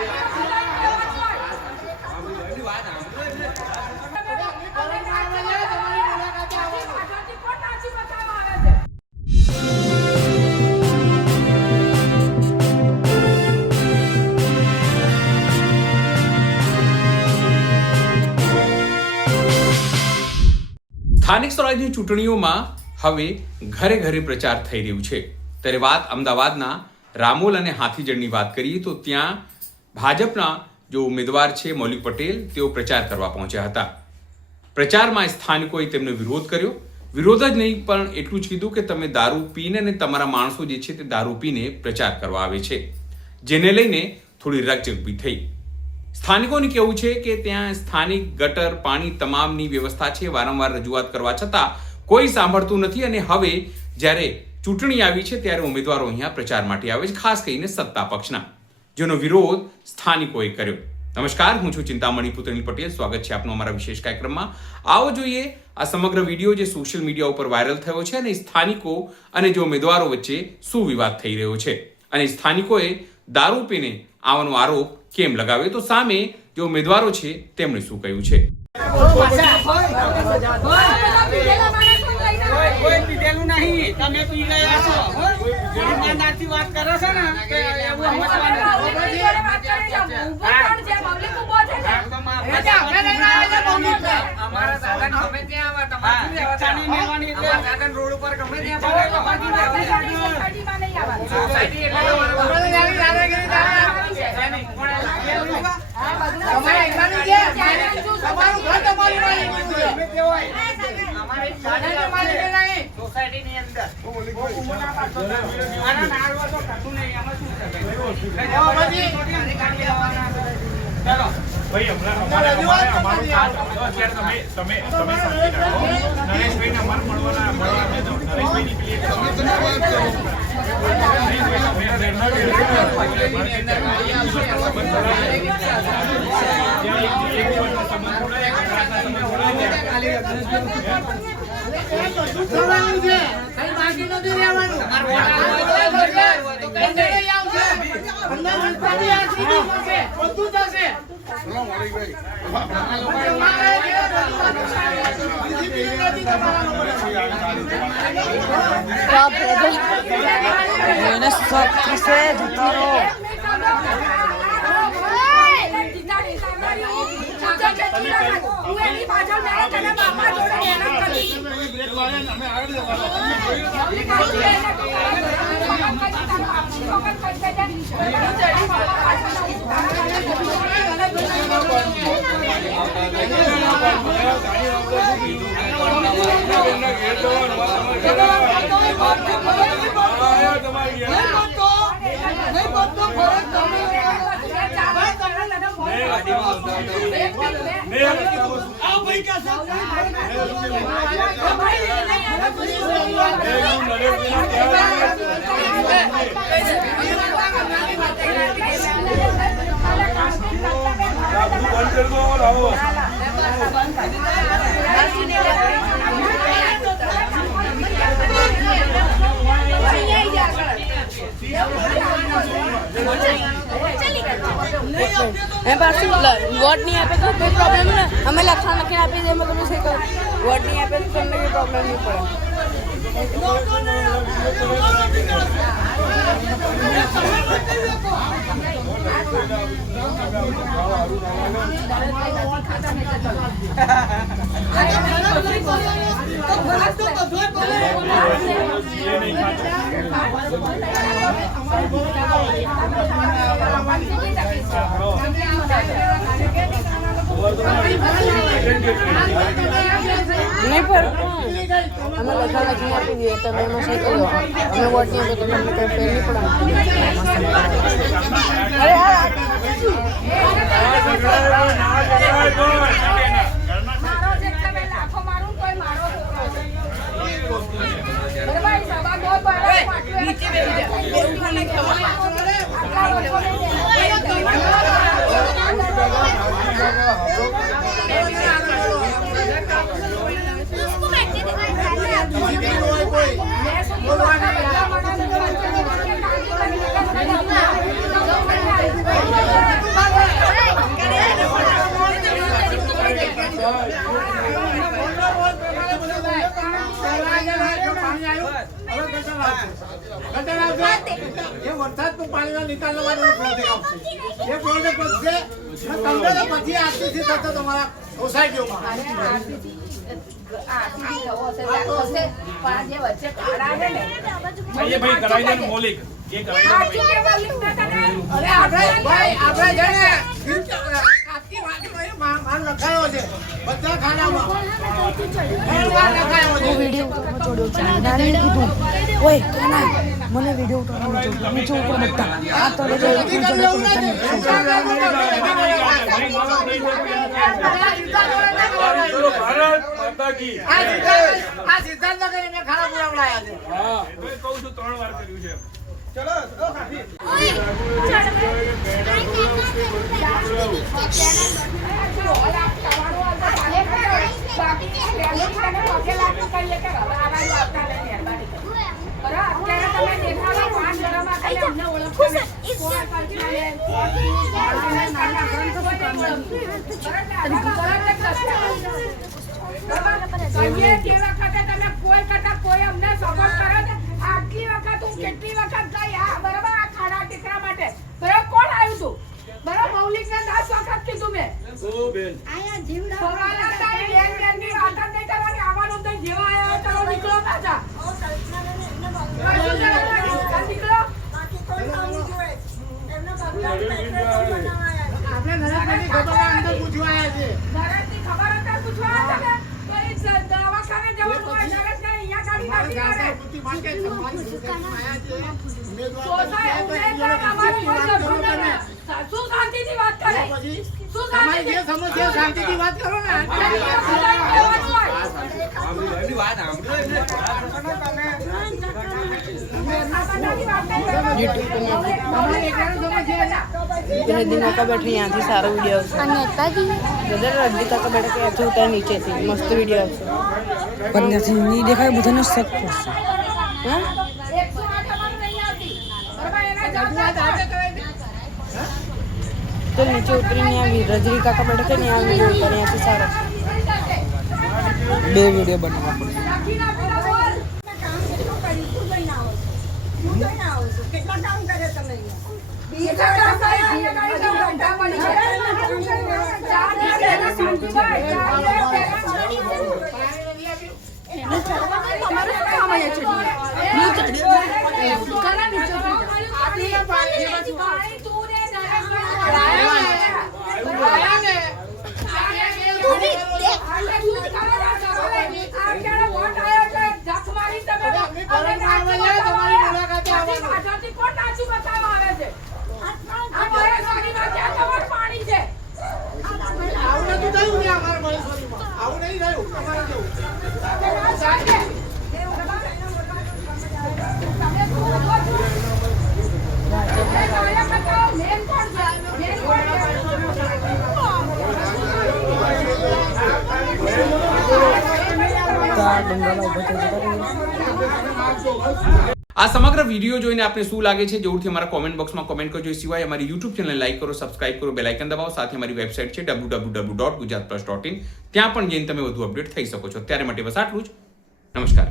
સ્થાનિક સ્વરાજની ચૂંટણીઓમાં હવે ઘરે ઘરે પ્રચાર થઈ રહ્યું છે. ત્યારે વાત અમદાવાદના રામોલ અને હાથીજડની વાત કરીએ તો ત્યાં ભાજપના જો ઉમેદવાર છે મૌલિક પટેલ, તેઓ પ્રચાર કરવા પહોંચ્યા હતા. પ્રચારમાં સ્થાનિકોએ તેમનો વિરોધ કર્યો. વિરોધ જ નહીં પણ એટલું જ કીધું કે તમે દારૂ પીને અને તમારા માણસો જે છે તે દારૂ પીને પ્રચાર કરવા આવે છે, જેને લઈને થોડી રકઝક ઊભી થઈ. સ્થાનિકોનું કહેવું છે કે ત્યાં સ્થાનિક ગટર પાણી તમામની વ્યવસ્થા છે, વારંવાર રજૂઆત કરવા છતાં કોઈ સાંભળતું નથી. અને હવે જ્યારે ચૂંટણી આવી છે ત્યારે ઉમેદવારો અહીંયા પ્રચાર માટે આવે છે, ખાસ કરીને સત્તા પક્ષના, જેનો વિરોધ સ્થાનિકોએ કર્યો. નમસ્કાર, હું છું ચિંતામણી પુત્રનીલ પટેલ. સ્વાગત છે આપનું અમારા વિશેષ કાર્યક્રમમાં. આવો જોઈએ આ સમગ્ર વિડીયો જે સોશિયલ મીડિયા ઉપર વાયરલ થયો છે અને સ્થાનિકો અને જે ઉમેદવારો વચ્ચે શું વિવાદ થઈ રહ્યો છે અને સ્થાનિકોએ દારૂ પીને આવવાનો આરોપ કેમ લગાવ્યો, તો સામે જે ઉમેદવારો છે તેમણે શું કહ્યું છે. કોઈ પીધેલું નહીં, તમે પી ગયા છો. ઈમાનદારથી વાત કરો છો ને કે એવું સમજવાનું. અમારા સાધન ગમે ત્યાં આવે, તમારે સાધન રોડ ઉપર ગમે ત્યાં સોસાયટીની અંદર ભાઈ હમણાં અમારું કામ અત્યારે તમે સમજી રાખો. નરેશભાઈને અમારે મળવાના નરેશભાઈની वोट नहीं आपे तो कोई प्रॉब्लम नहीं. हमें लक्षण लखीन आपी दे मतलब से वोट नहीं आपे तो તમને कोई प्रॉब्लम नहीं पड़े. नहीं पर हमें लखा लखी आपी दिए तो मैं से करो हमें वोट नहीं तो તમને कोई फेर नहीं पड़ा. अरे यार मारो जेटला में लाखों मारूं कोई मारो. अरे भाई सभा दो बड़ा नीचे बैठ जा. बिल्कुल नहीं खवा એ વરસાદનું પાણીનો નિકાલ કરવાનો પ્રોજેક્ટ આવશે. એ પ્રોજેક્ટ વધશે અને તમને તો પછી આરસીસી થશે તમારા સોસાયટીઓમાં. ભાઈ કરાવી દે ને મૌલિક એ કરાવી દે ભાઈ. અરે આપણે છે ને આખી વાડીમાં એ માલ લખાયો છે બધા ખાનામાં. માલ લખાયો છે. વિડીયો ઉતારવા છોડ્યો છે નાને કીધું ઓય કાના મને વિડીયો ઉતારવાનો છે નીચે ઉપર બધા આ તો જલ્દી કરી લેવું નથી. ભારત માતા કી. આ સિદ્ધાર્થનગર એને ખાના પુરાવડાયા છે. હા કહું છું 3 વાર કર્યું છે. કોઈ અમને સપોર્ટ કરે ને આટલી વખત હું કેટલી વખત ગઈ આ બરાબર આ ખાડા ટીકરા માટે બરાબર કોણ આવ્યું તું બરાબર મૌલિક ને 10 વખત કીધું મેં આયા જીવડા સવાલા તાઈ બેન ની વાત જ નહીં કરવાની આવવાનું તો જેવા આયા ચાલો નીકળો પાછા નીકળો બાકી કોઈ કામ નહીં જોવે એમનો આપણે નરેશભાઈની ખબર અંદર પૂછવા આવ્યા છે. નરેશની ખબર હતા પૂછવા આવ્યા છે દવાખાને જવાનું હોય નરેશ ને અહીંયા ગાડી મારા નાખી ગામના દે પૂછી માટે તમારી સોસાયટીમાં આવ્યા છે. ઉમેદવાર સોસાય ઉમેદવાર અમારી મતલબ શું શાંતિથી વાત કરે પછી શું તમારી જે સમસ્યા શાંતિથી વાત કરો ને. रद्दी काका बैठे यहाँ से सारा वीडियो रद्दी काका बैठे के ऐसे उतर नीचे से मस्त वीडियो बनने से नहीं देखा है बुझे ना सब कुछ तो नीचे उतरी नहीं आई रजनी काका बैठे थे नहीं वीडियो उतर यहाँ से सारा 2 वीडियो बनाना पड़े કેટલા કામ કરે તમે પાણી છે આવું નથી થયું ને અમારા મહેશ્વરીમાં. આવું નહીં થયું તમારા જેવું. આ સમગ્ર વિડીયો જોઈને આપને શું લાગે છે જરૂરથી અમારા કોમેન્ટ બોક્સમાં કોમેન્ટ કરજો. સિવાય અમારી યુટ્યુબ ચેનલને લાઈક કરો, સબસ્ક્રાઇબ કરો, બેલ આઇકન દબાવો. સાથે અમારી વેબસાઇટ છે www.gujaratplus.in. ત્યાં પણ જઈને તમે વધુ અપડેટ થઈ શકો છો. ત્યારે માટે બસ આટલું જ. નમસ્કાર.